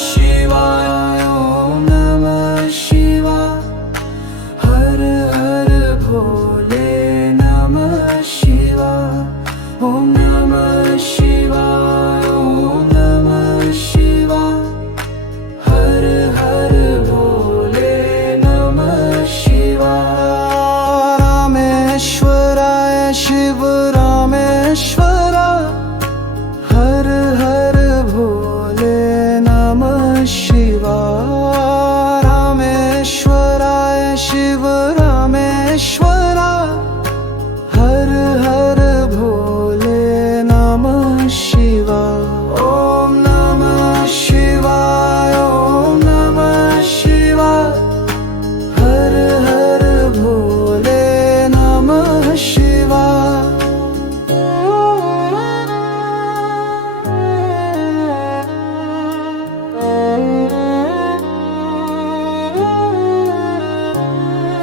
शिवाय ओम नमः शिवाय हर हर भोले नमः शिवाय ओम नमः शिवाय ओम नमः शिवाय हर हर भोले नमः शिवाय रामेश्वराय शिव रामेश्वराय हर हर भोले नमः शिवाय रामेश्वराय शिव रामेश्वराय हर हर भोले नमः शिवाय ओम नमः शिवाय ओम नमः शिवाय हर हर भोले नमः शिवाय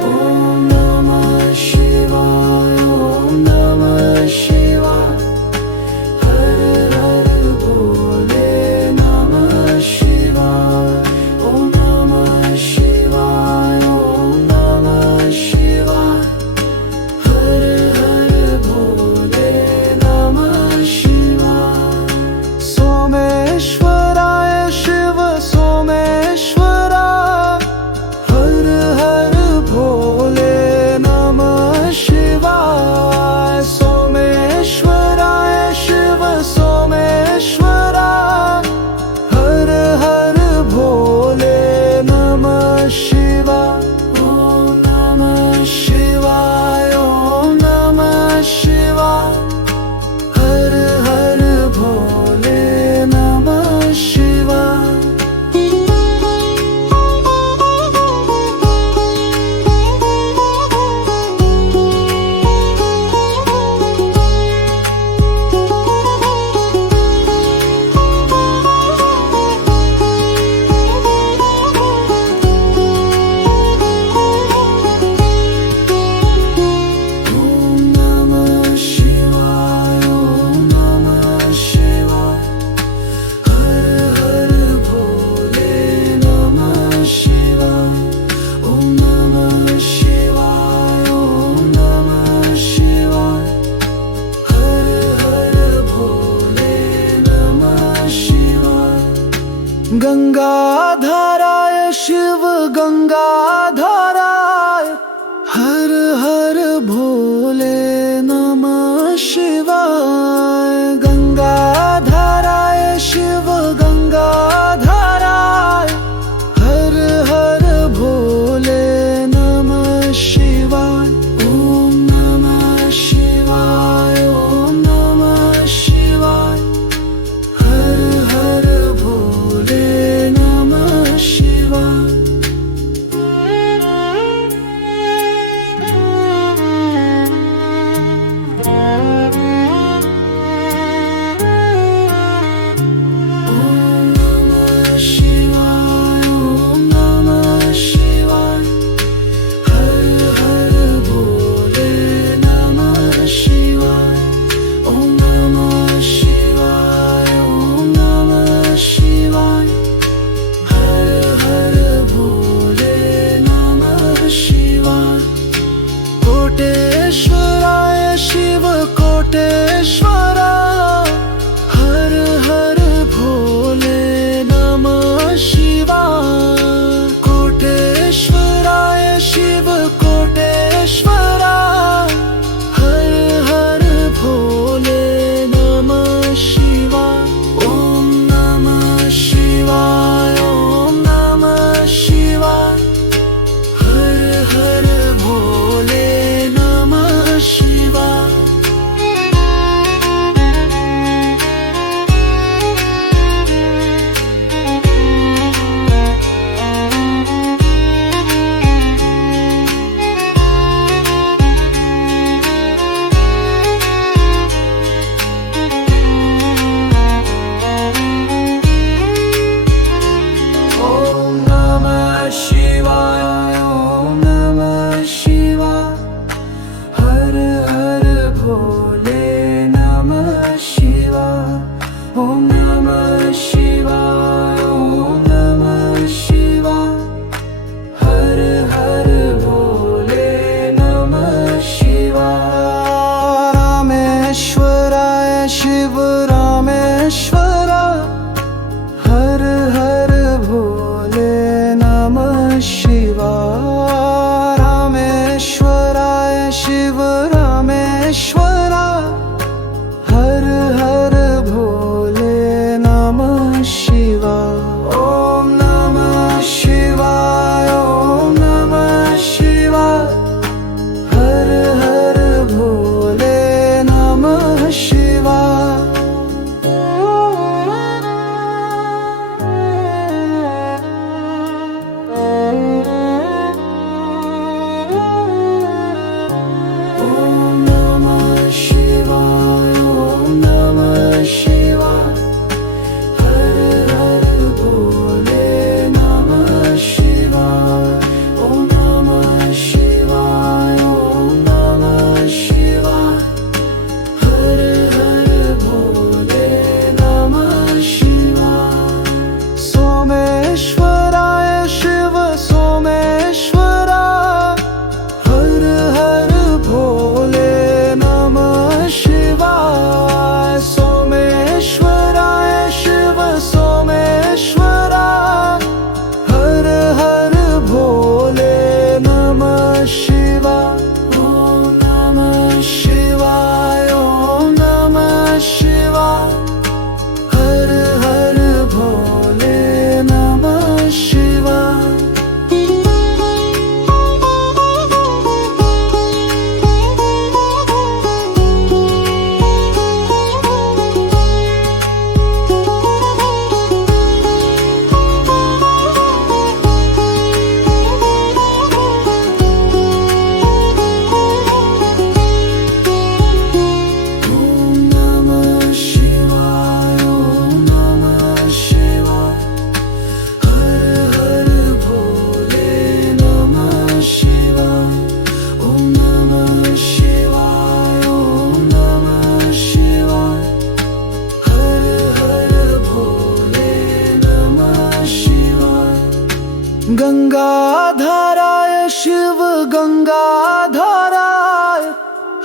ओम नमः शिवाय ओम नमः शिवाय हर हर भोले नमः शिवाय ओम नमः शिवाय ओम नमः शिवाय हर हर भोले नमः शिवाय सोमेश्वराय शिव सोमेश्वराय हर हर भोले नमः शिवाय सोमेश्वराय शिव सोमेश्वराय हर हर भोले नमः शिवाय ओम नमः शिवाय ओम नमः शिवाय हर हर भोले नमः शिवाय ओम नमः शिवाय ओम नमः शिवाय हर हर भोले नमः शिवाय ओम नमः शिवाय ओम नमः शिवाय हर हर भोले नमः शिवाय गंगाधराय शिव गंगाधराय हर हर भोले नमः शिवाय गंगाधराय शिव गंगाधराय हर हर भोले नमः शिवाय ओम नमः शिवाय ओम नमः शिवाय हर हर भोले नमः शिवाय रामेश्वरा हर हर भोले नमः शिवाय रामेश्वराय शिव रामेश्वरा हर हर भोले नमः शिवाय ओम नमः शिवाय ओम नमः शिवाय हर हर भोले नमः शिवाय ओम नमः शिवाय ओम नमः शिवाय हर हर भोले नमः शिवाय ओम नमः शिवाय ओम नमः शिवाय हर हर भोले नमः शिवाय सोमेश्वराय शिव सोमेश्वरा हर हर भोले नमः शिवाय सोमेश्वराय शिव सोमेश्वरा हर हर भोले नमः शिवाय ओम नमः शिवाय ओम नमः शिवाय हर हर भोले नमः शिवाय ओम नमः शिवाय ओम नमः शिवाय हर हर भोले नमः शिवाय ओम नमः शिवाय ओम नमः शिवाय हर हर भोले नमः शिवाय गंगाधराय शिव गंगाधराय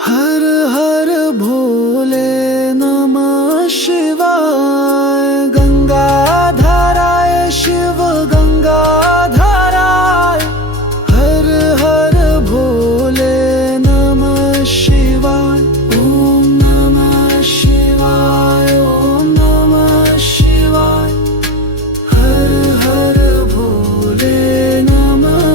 हर हर भोले नमः शिवाय गंगाधराय शिव गंगाधराय हर हर भोले नमः शिवाय ओम नमः शिवाय ओम नमः शिवाय हर हर भोले नमः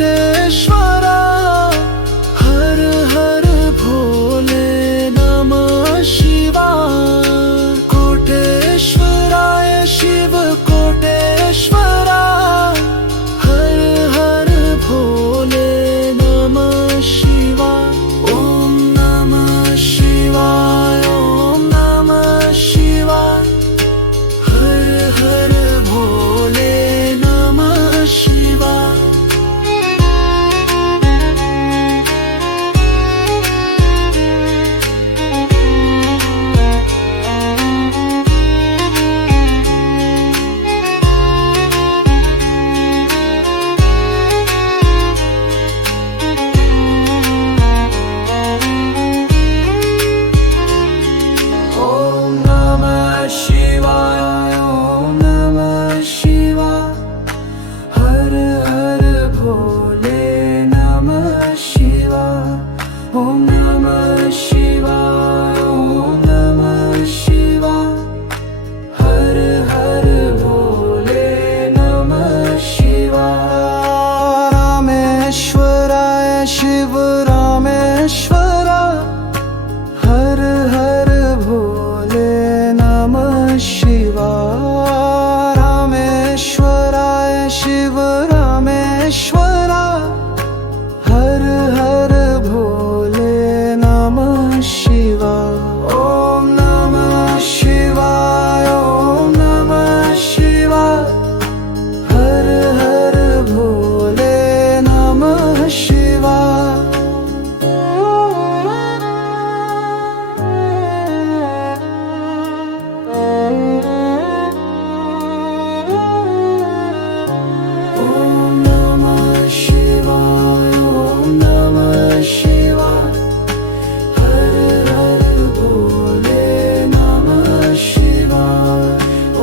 कोटेश्वरा हर हर भोले नमः शिवाय कोटेश्वराय शिव कोटेश्वरा हर हर भोले नमः शिवाय ओम नमः शिवाय ओम नमः शिवाय हर हर भोले नमः शिवाय ओम नमः शिवाय ओम नमः शिवाय हर हर भोले नमः शिवाय ओम नमः शिवाय ओम नमः शिवाय हर हर भोले नमः शिवाय रामेश्वराय शिव रामेश्वरा हर हर भोले नमः शिवाय रामेश्वराय शिव रामेश्वरा हर हर भोले नमः शिवाय ओम नमः शिवाय ओम नमः शिवाय हर हर भोले नमः शिवाय ओम नमः शिवाय ओम नमः शिवाय हर हर भोले नमः शिवाय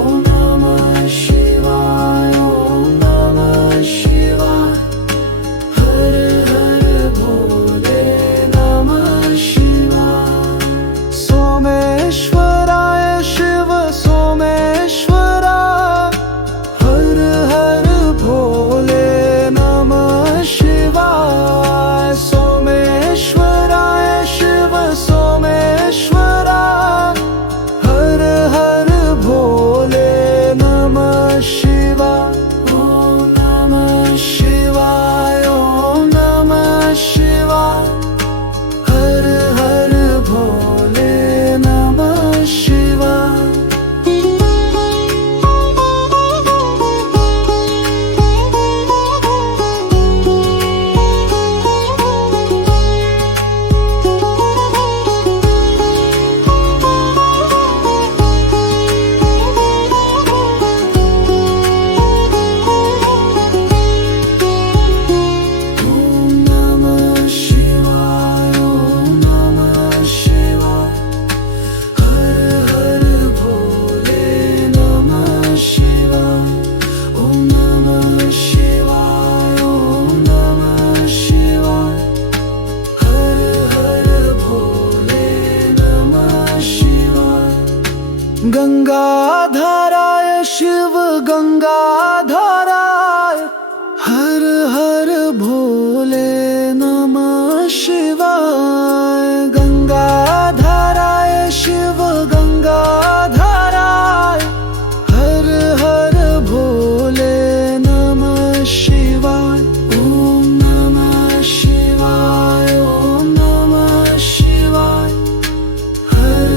ओम नमः शिवाय ओम नमः शिवाय हर हर भोले नमः शिवाय सोमेश्वराय शिव सोमेश्वरा हर हर भोले नमः शिवाय सोमेश्वराय शिव सोमेश्वरा हर हर भोले नमः शिवाय ओम नमः शिवाय ओम नमः शिवाय हर हर भोले नमः शिवाय ओम नमः शिवाय ओम नमः शिवाय हर हर भोले नमः शिवाय ओम नमः शिवाय ओम नमः शिवाय हर हर भोले नमः शिवाय गंगाधराय शिव गंगाधराय हर हर भोले नमः शिवाय गंगाधराय शिव गंगाधराय हर हर भोले नमः शिवाय ओम नमः शिवाय ओम नमः शिवाय हर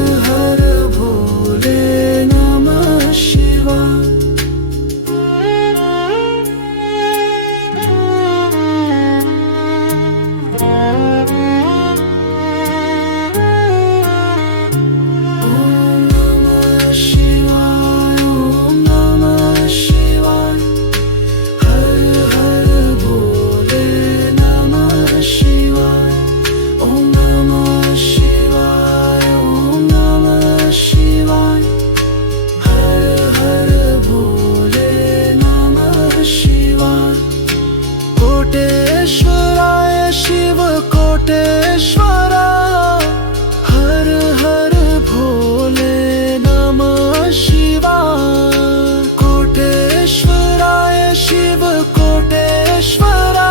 हर भोले नमः शिवाय कोटेश्वराय शिव कोटेश्वरा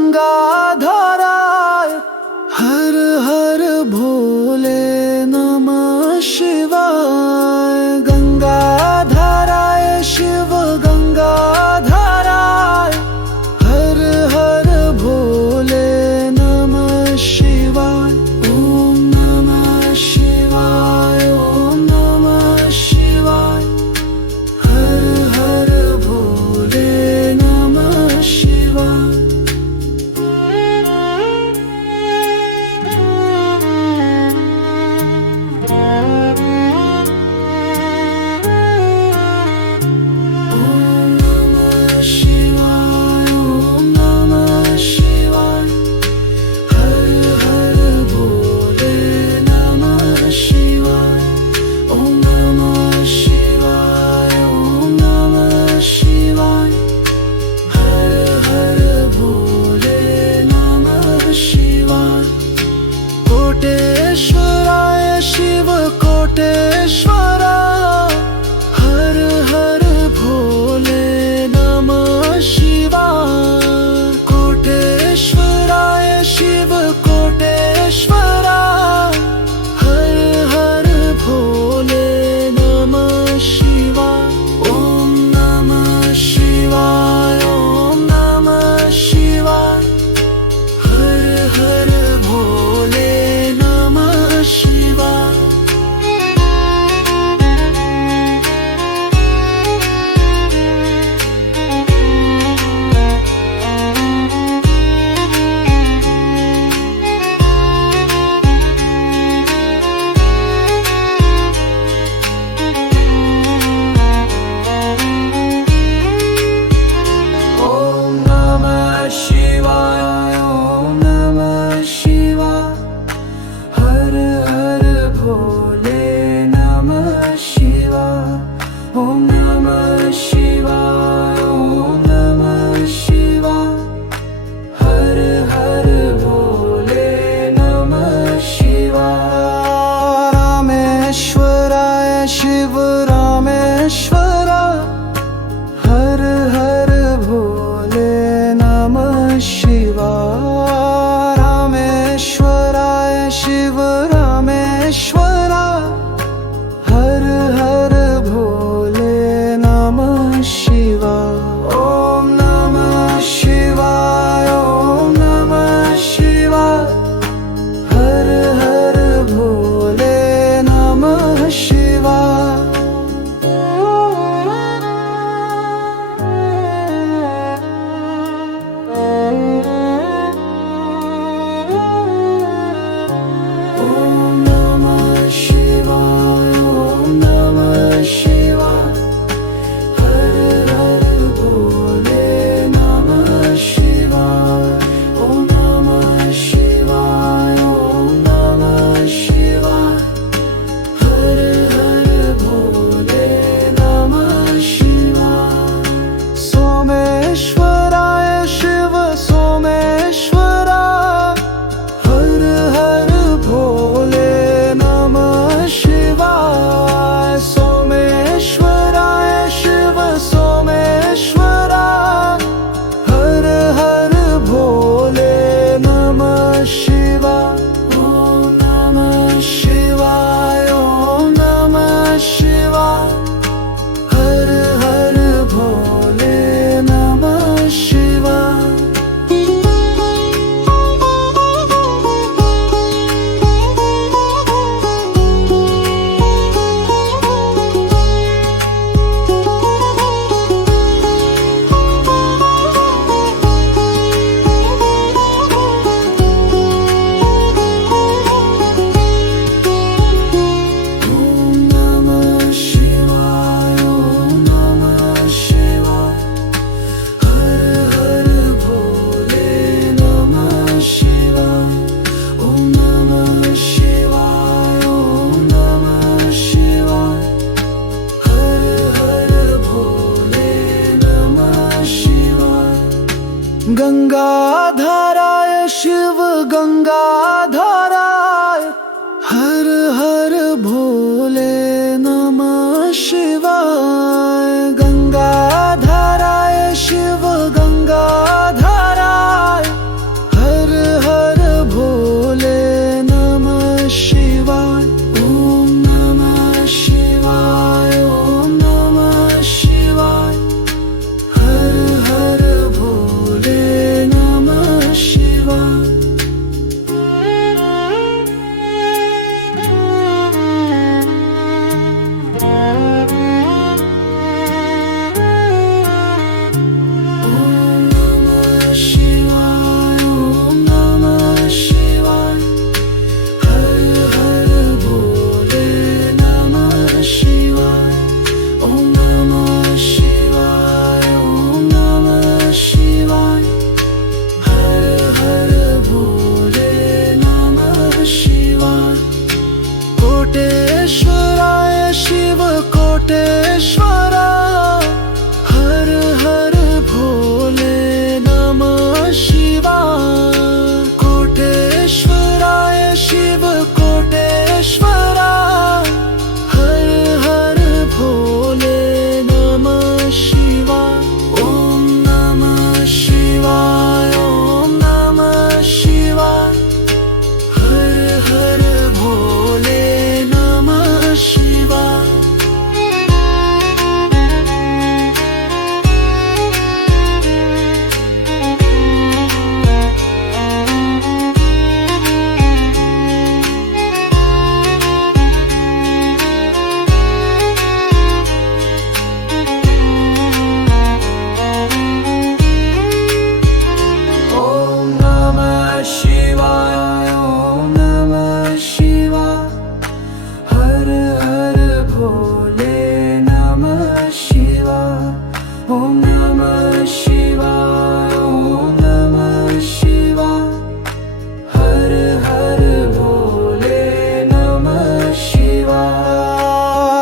गंगाधराय हर हर भोले नमः शिवाय गंगाधराय शिव गंगाधराय हर हर भोले नमः शिवाय ओम नमः शिवाय ओम नमः शिवाय हर हर भोले नमः शिवाय कोटेश्वराय शिव कोटेश्वरा हर हर भोले नमः शिवाय कोटेश्वराय शिव कोटेश्वरा हर हर भोले नमः शिवाय ओम नमः शिवाय ओम नमः शिवाय हर हर भोले नमः शिवाय ओम नमः शिवाय ओम नमः शिवाय हर हर भोले नमः शिवाय ओम नमः शिवाय ओम नमः शिवाय हर हर भोले नमः शिवाय रामेश्वराय शिव रामेश्वरा हर हर भोले नमः शिवाय रामेश्वराय शिव रामेश्वरा हर हर भोले नमः शिवाय ओम नमः शिवाय ओम नमः शिवाय हर हर भोले नमः शिवाय ओम नमः शिवाय ओम नमः शिवाय हर हर भोले नमः शिवाय ओम नमः शिवाय ओम नमः शिवाय हर हर भोले नमः शिवाय सोमेश्वराय शिव सोमेश्वरा हर हर भोले नमः शिवाय सोमेश्वराय शिव सोमेश्वरा हर हर भोले नमः शिवाय ओम नमः शिवाय ओम नमः शिवाय हर हर भोले नमः शिवाय ओम नमः शिवाय ओम नमः शिवाय हर हर भोले नमः शिवाय ओम नमः शिवाय ओम नमः शिवाय हर हर भोले नमः शिवाय गंगाधराय शिव गंगाधराय हर हर भोले नमः शिवाय गंगाधराय शिव गंगाधराय शिवाय ओम नमः शिवाय हर हर भोले नमः शिवाय ओम नमः शिवाय ओम नमः शिवाय हर हर भोले नमः शिवाय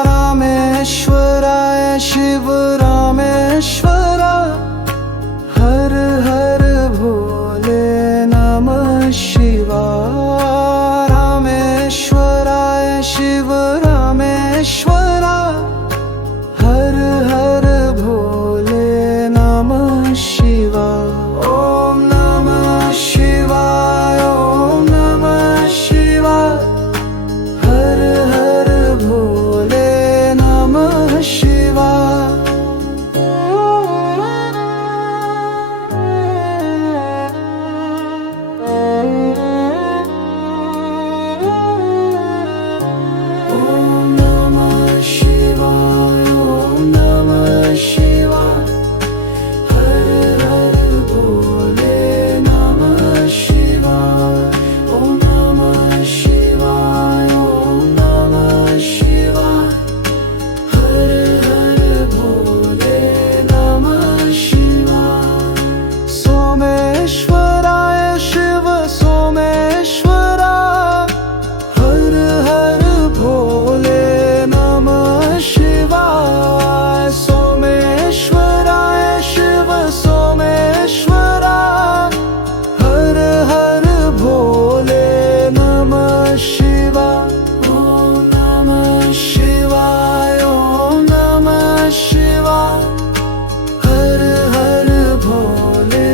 रामेश्वराय शिव रामेश्वराय हर हर भोले नमः शिवाय रामेश्वराय शिव रामेश्वराय हर हर भोले नमः शिवाय ओम नमः शिवाय ओम नमः शिवाय हर हर भोले नमः शिवाय ओम नमः शिवाय ओम नमः शिवाय हर हर भोले नमः शिवाय ओम नमः शिवाय ओम नमः शिवाय हर हर भोले नमः शिवाय सोमेश्वराय शिव सोमेश्वराय हर हर भोले नमः शिवाय सोमेश्वराय शिव सोमेश्वराय हर हर भोले नमः शिवाय ओम नमः शिवाय ओम नमः शिवाय हर हर भोले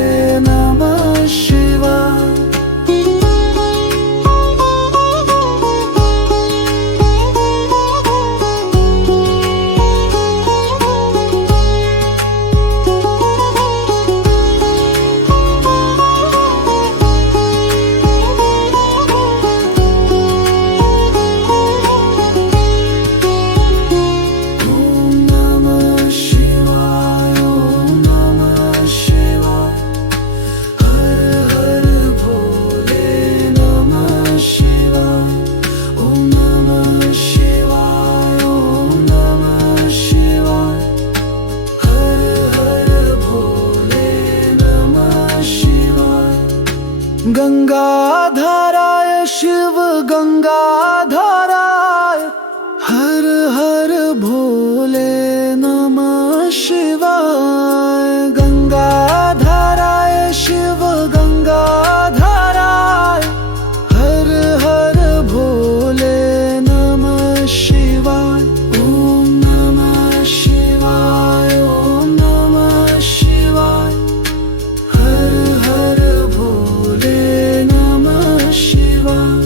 नमः शिवाय ओम नमः शिवाय ओम नमः शिवाय हर हर भोले नमः शिवाय ओम नमः शिवाय ओम नमः शिवाय हर हर भोले नमः शिवाय गंगाधराय शिव गंगाधराय हर हर भोले नमः शिवाय गंगाधराय शिव गंगाधराय हर हर भोले नमः शिवाय ओम नमः शिवाय ओम नमः शिवाय हर हर भोले नमः शिवाय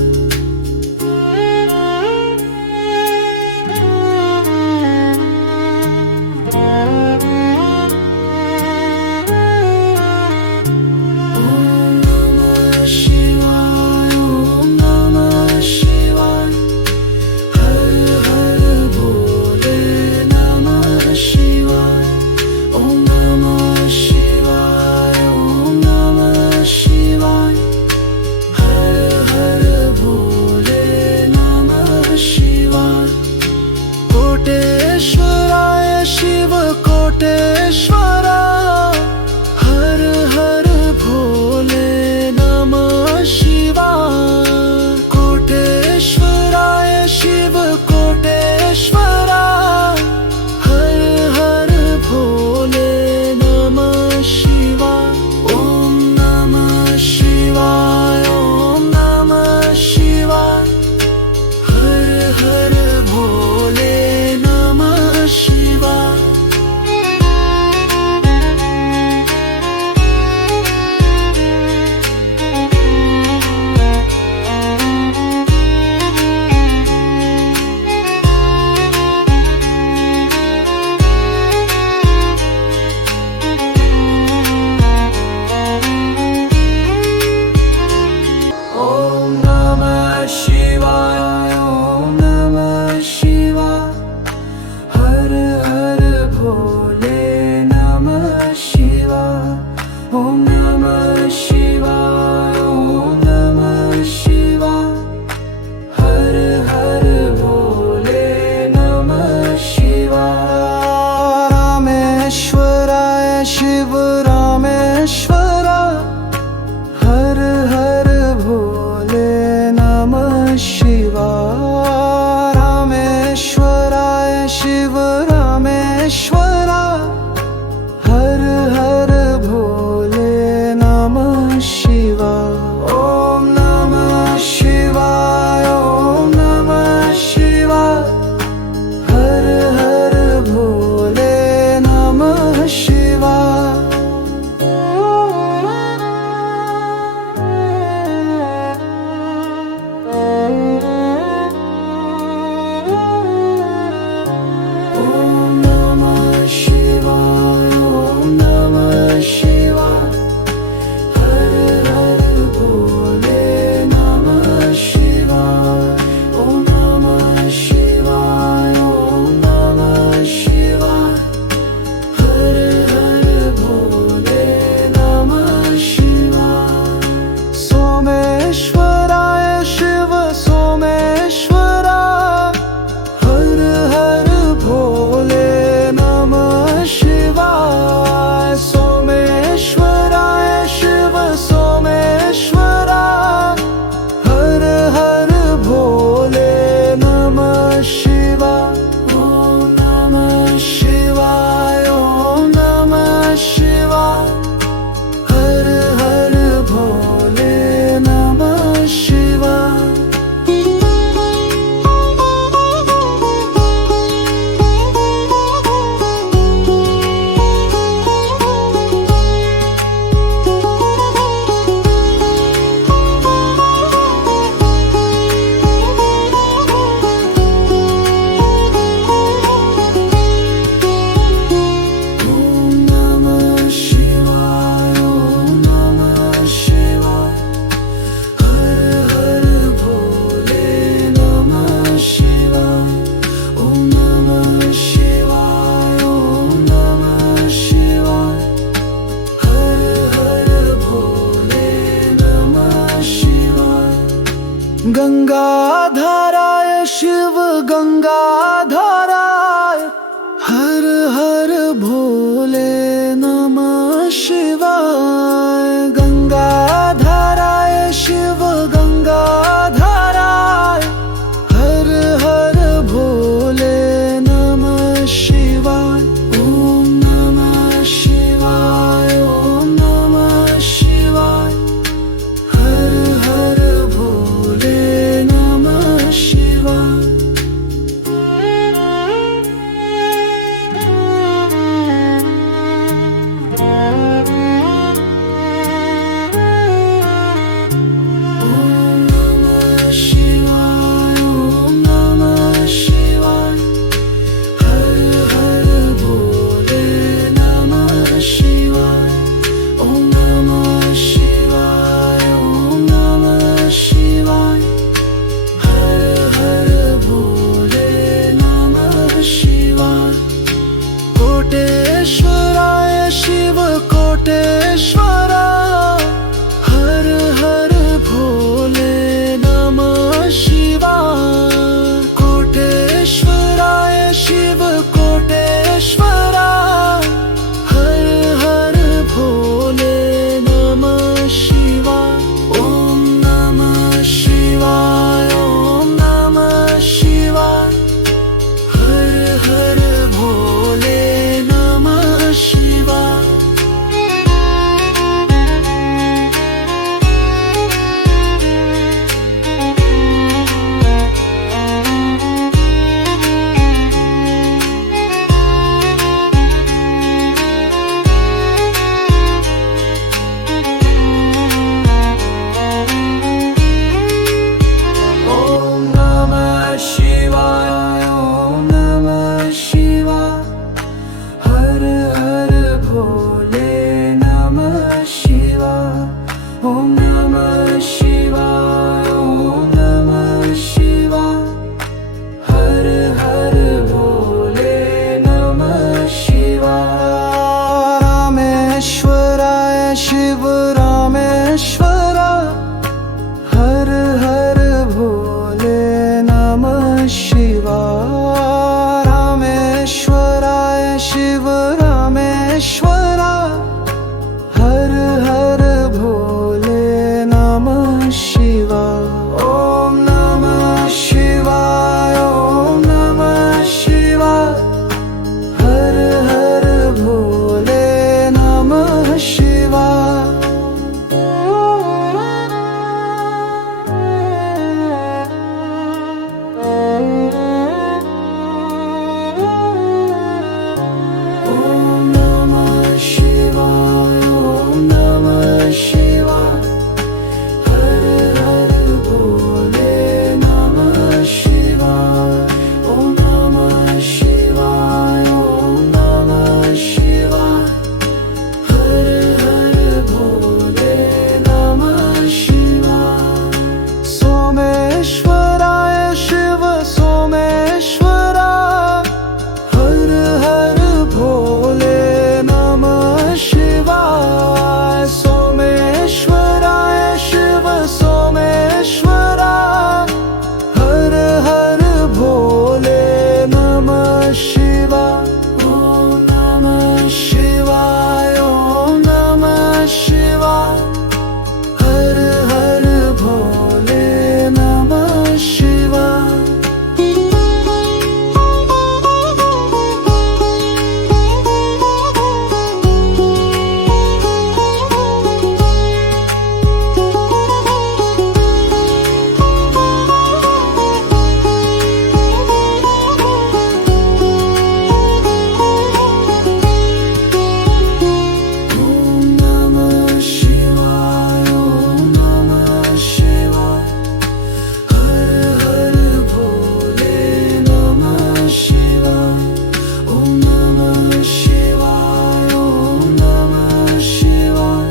गंगाधराय शिव गंगाधराय हर हर भोले नमः शिवाय। गंगाधराय शिव गंगाधराय हर हर भोले नमः शिवाय। ओम नमः शिवाय ओम नमः शिवाय हर हर भोले नमः शिवाय। कोटेश्वराय शिव कोटेश्वरा हर हर भोले नमः शिवाय। कोटेश्वराय शिव कोटेश्वरा हर हर भोले नमः शिवाय। ओम नमः शिवाय ओम नमः शिवाय हर हर भोले नमः शिवाय। ओम नमः शिवाय ओम नमः शिवाय हर हर भोले नमः शिवाय। ओम नमः शिवाय ओम नमः शिवाय हर हर भोले नमः शिवाय। रामेश्वराय शिव रामेश्वरा हर हर भोले नमः शिवाय। रामेश्वराय शिव रामेश्वरा हर हर भोले नमः शिवाय। ओम नमः शिवाय ओम नमः शिवाय हर हर भोले नमः शिवाय। ओम नमः शिवाय ओम नमः शिवाय हर हर भोले नमः शिवाय। ओम नमः शिवाय ओम नमः शिवाय हर हर भोले नमः शिवाय। सोमेश्वराय शिव सोमेश्वरा हर हर भोले नमः शिवाय। सोमेश्वराय शिव सोमेश्वरा हर हर भोले नमः शिवाय। ओम नमः शिवाय ओम नमः शिवाय हर हर भोले नमः शिवाय। ओम नमः शिवाय ओम नमः शिवाय हर हर भोले नमः शिवाय। ओम नमः शिवाय ओम नमः शिवाय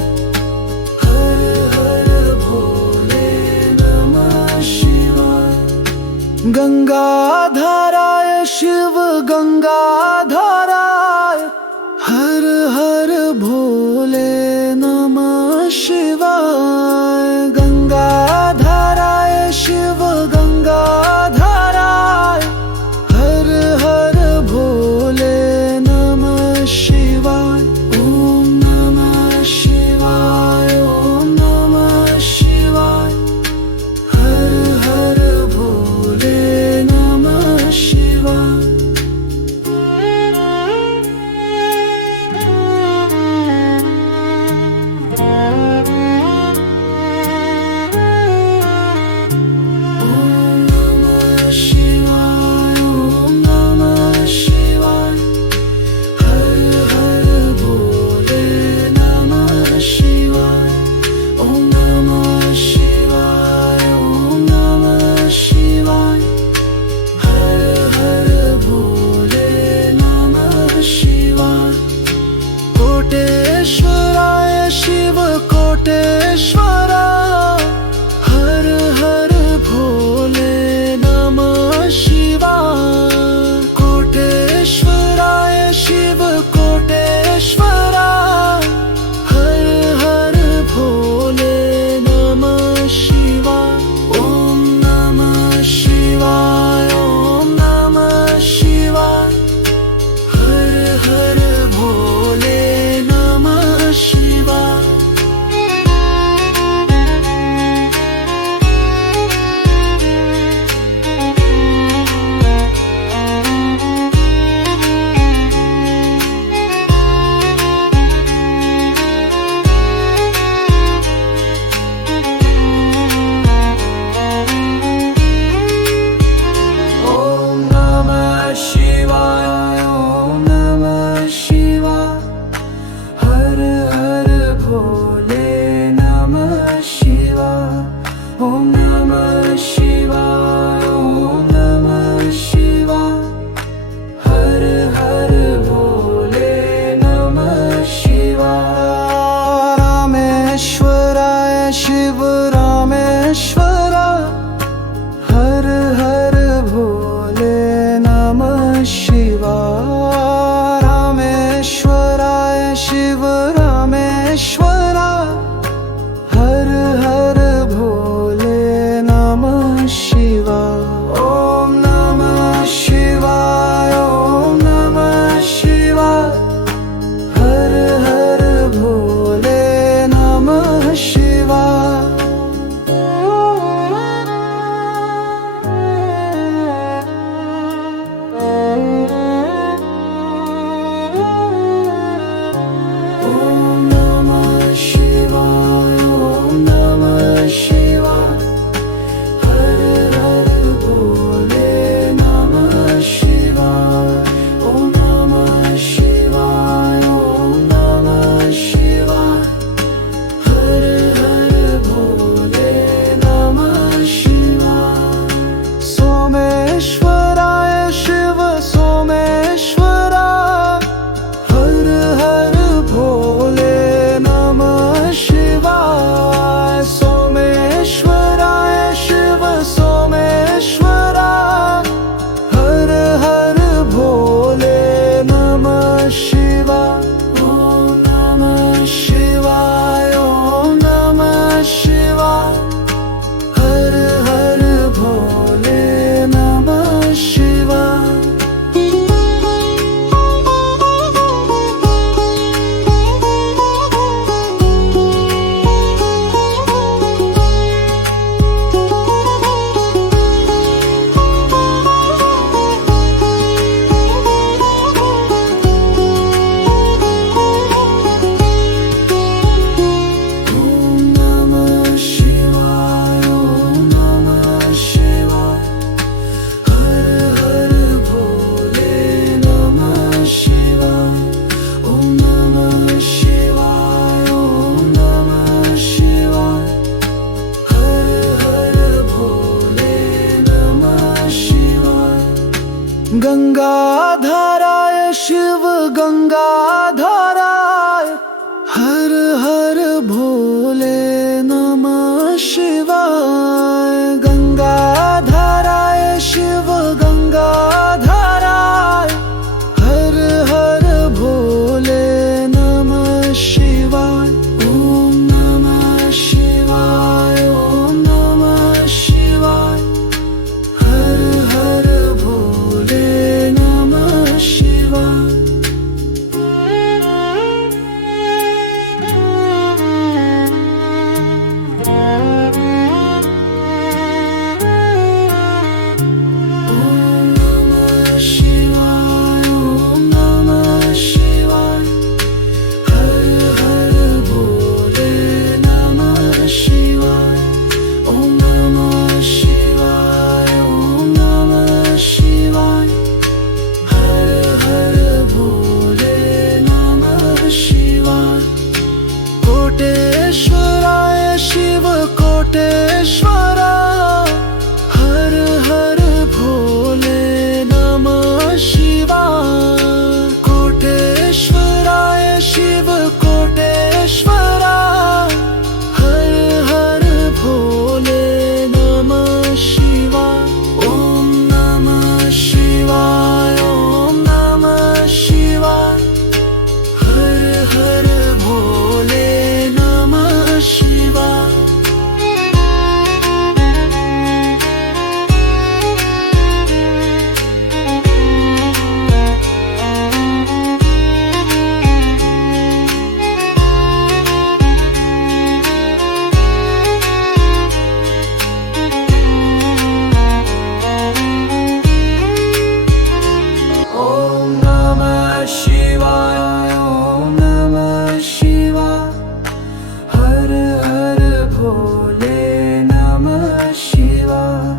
हर हर भोले नमः शिवाय। गंगाधराय शिव गंगाधराय हर हर भोले नमः शिवाय। गंगाधराय Shiv Om Namah Shivaya, Om Namah Shivaya. Har Har Bhole Namah Shivaya. Rameshwaraya Shiv Rameshwara. Har Har Bhole Namah Shivaya. Rameshwaraya Shiv Rameshwara. Har Har Bhole Namah Shivaya. Om Namah Shivaya, Om Namah Shivaya. Har Har Bhole Namah Shivaya. Om Namah Shivaya, Om Namah Shivaya. Har Har Bhole Namah Shivaya. Om Namah Shivaya, Om Namah Shivaya. Har Har Bhole Namah Shivaya. Someshwaraya Shiv Someshwara. Har Har Bhole Namah Shivaya. Someshwaraya Shiv Someshwara. Har Har Bhole Namah Shivaya. Om Namah Shivaya, Om Namah Shivaya. Har Har Bhole Namah Shivaya. Om Namah Shivaya, Om Namah Shivaya. Har Har Bhole Namah Shivaya. Om Namah Shivaya, Om Namah Shivaya. Har Har Bhole Namah Shivaya. गंगाधराय Shiv गंगाधराय. हर हर भोले नमः शिवाय. गंगाधराय शिव गंगाधराय. हर हर भोले नमः शिवाय. ओम नमः शिवाय, ओम नमः शिवाय. हर हर भोले नमः शिवाय. Om Namah Shivaya, Om Namah Shivaya. Har Har Bhole Namah Shivaya. Om Namah Shivaya, Om Namah Shivaya. Har Har Bhole Namah Shivaya. कोटेश्वराय Shiv Koteshwara. हर हर भोले नमः शिवाय. कोटेश्वराय शिव कोटेश्वरा. हर हर भोले नमः शिवाय. ओम नमः शिवाय, ओम नमः शिवाय. हर हर भोले नमः शिवाय. Om Namah Shivaya, Om Namah Shivaya. Har Har Bhole Namah Shivaya.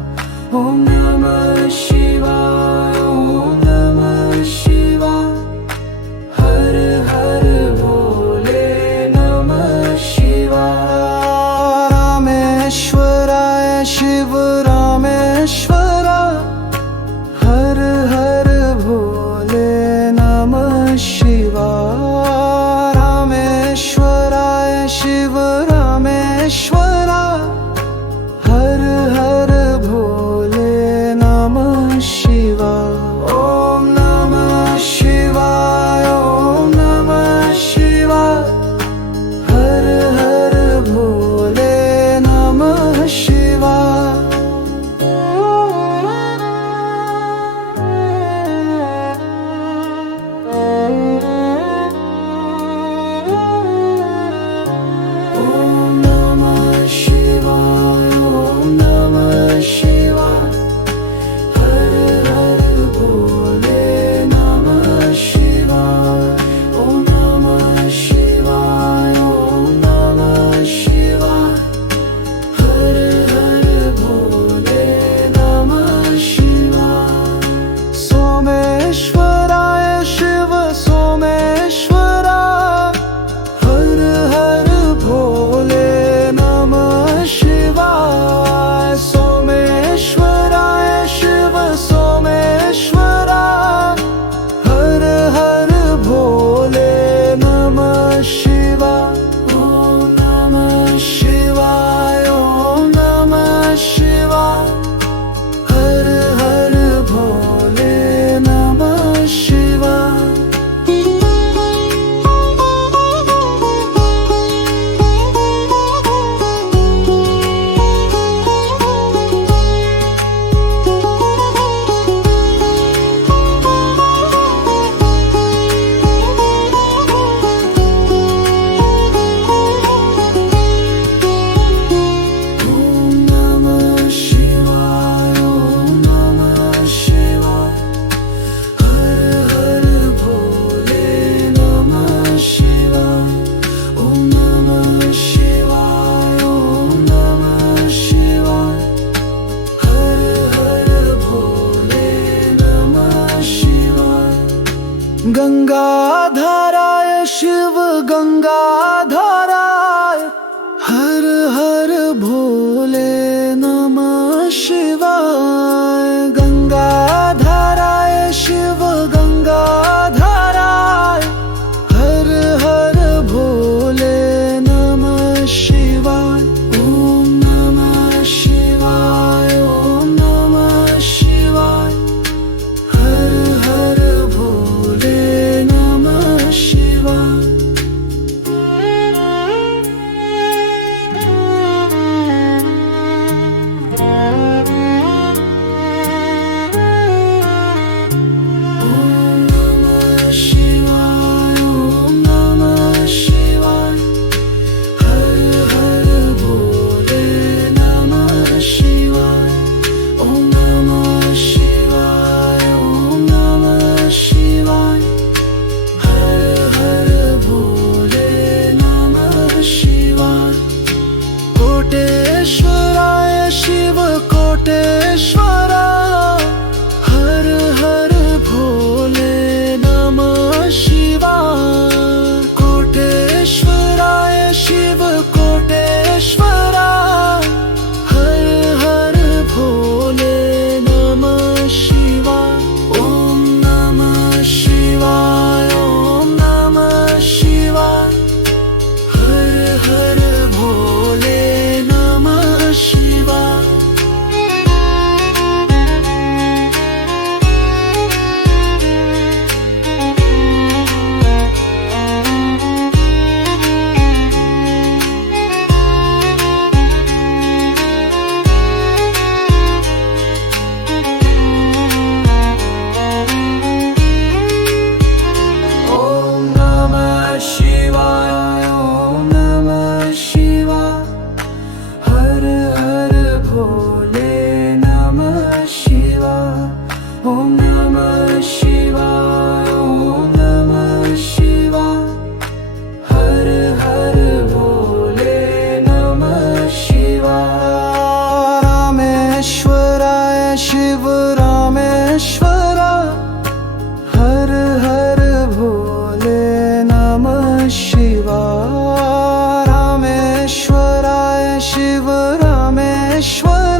Om Namah Shivaya, Om Namah Shivaya. Har Har Bhole Namah Shivaya. Rameshwaraya Shiv Rameshwara हर हर भोले नमः शिवाय रामेश्वराय शिव रामेश्वरा हर हर भोले नमः शिवाय ओम नमः शिवाय ओम नमः शिवाय हर हर भोले नमः शिवाय ओम नमः शिवाय ओम नमः शिवाय हर हर भोले नमः शिवाय ओम नमः शिवाय ओम नमः शिवाय हर हर भोले नमः शिवाय सोमेश्वराय शिव सोमेश्वरा हर हर भोले नमः शिवाय सोमेश्वराय शिव सोमेश्वरा हर हर भोले नमः शिवाय ओम नमः शिवाय ओम नमः शिवाय हर हर भोले नमः शिवाय ओम नमः शिवाय ओम नमः शिवाय हर हर भोले नमः शिवाय ओम नमः शिवाय ओम नमः शिवाय हर हर भोले नमः शिवाय गंगाधराय शिव गंगाधराय हर हर भोले नमः शिवाय गंगाधराय शिव गंगाधराय हर हर भोले नमः शिवाय ओम नमः शिवाय ओम नमः शिवाय हर हर भोले नमः शिवाय ओम नमः शिवाय ओम नमः शिवाय हर हर भोले नमः शिवाय ओम नमः शिवाय ओम नमः शिवाय हर हर भोले नमः शिवाय कोटेश्वराय शिव कोटेश्वरा हर हर भोले नमः शिवाय कोटेश्वराय शिव कोटेश्वरा हर हर भोले नमः शिवाय ओम नमः शिवाय ओम नमः शिवाय हर हर भोले नमः शिवाय ओम नमः शिवाय ओम नमः शिवाय हर हर भोले नमः शिवाय ओम नमः शिवाय ओम नमः शिवाय हर हर भोले नमः शिवाय रामेश्वराय शिव रामेश्वरा हर हर भोले नमः शिवाय रामेश्वराय शिव रामेश्वरा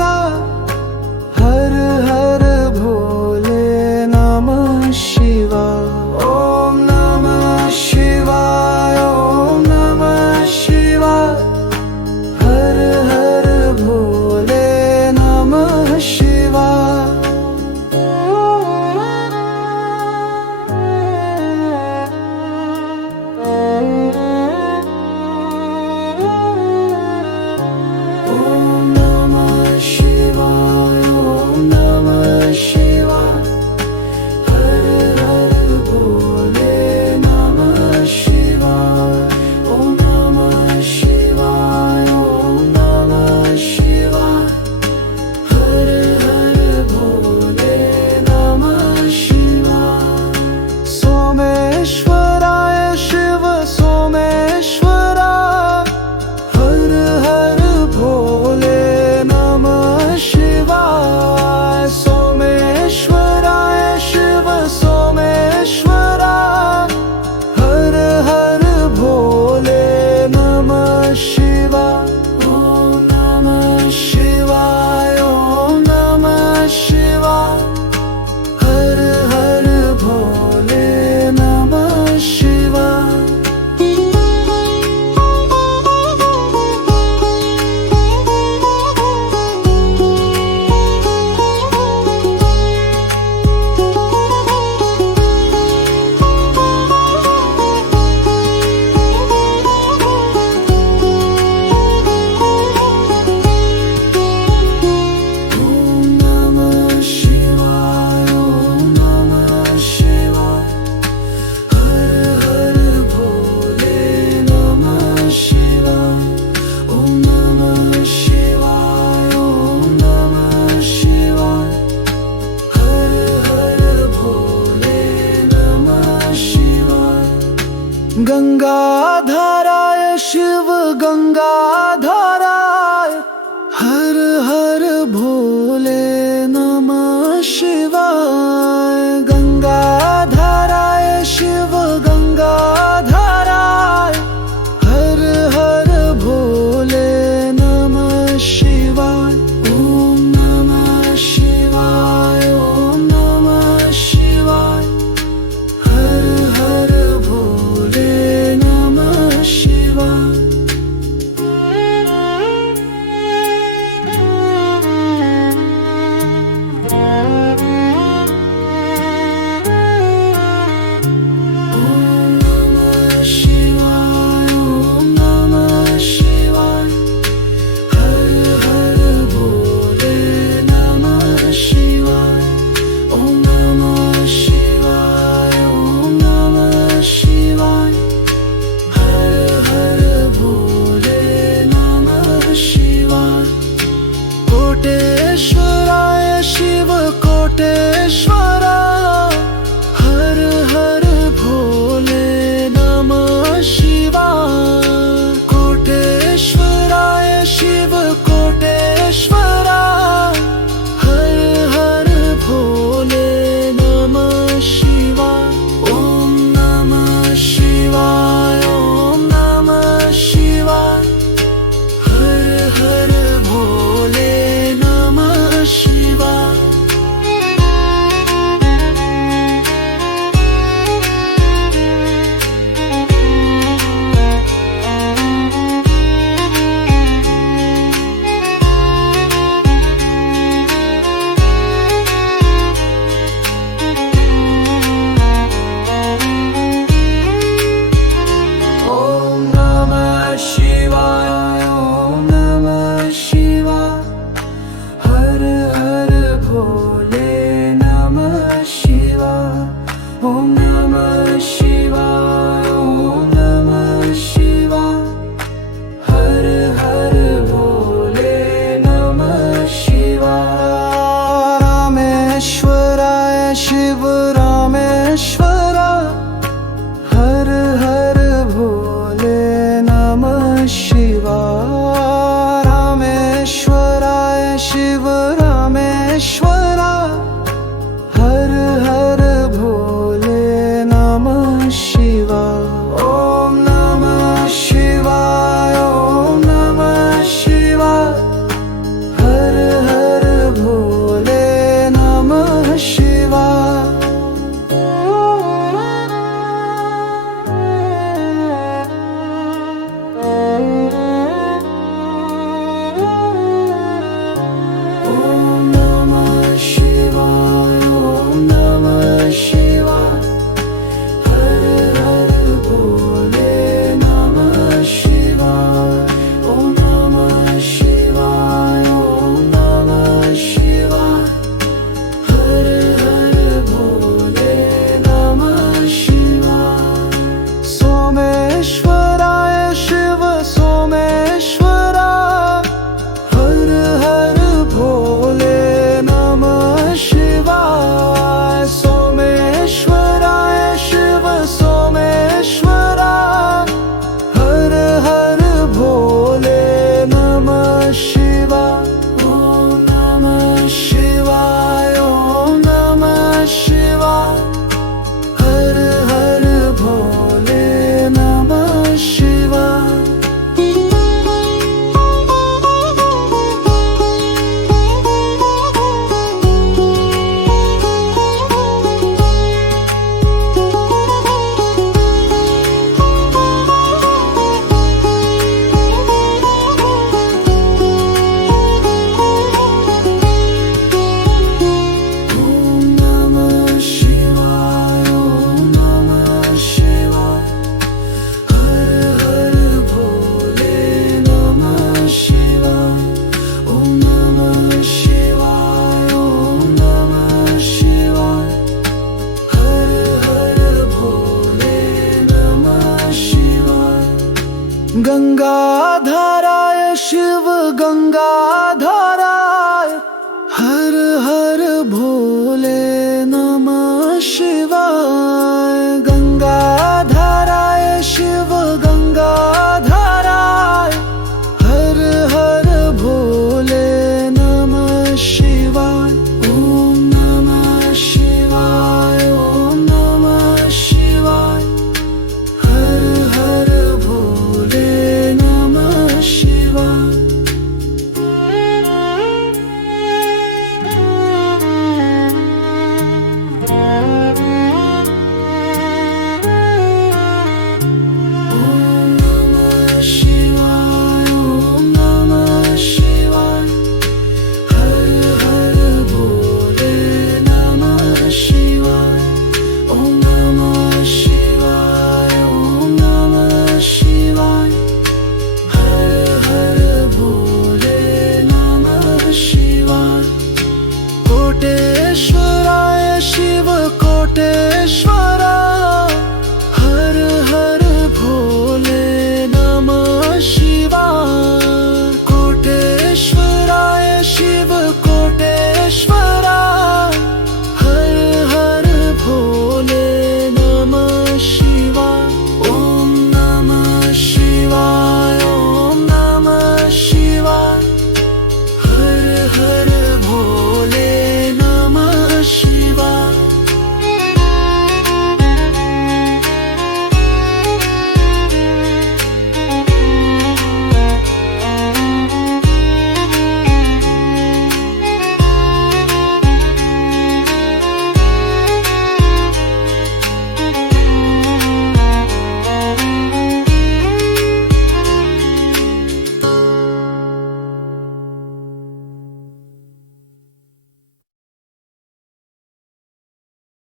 वेंकटेश्वर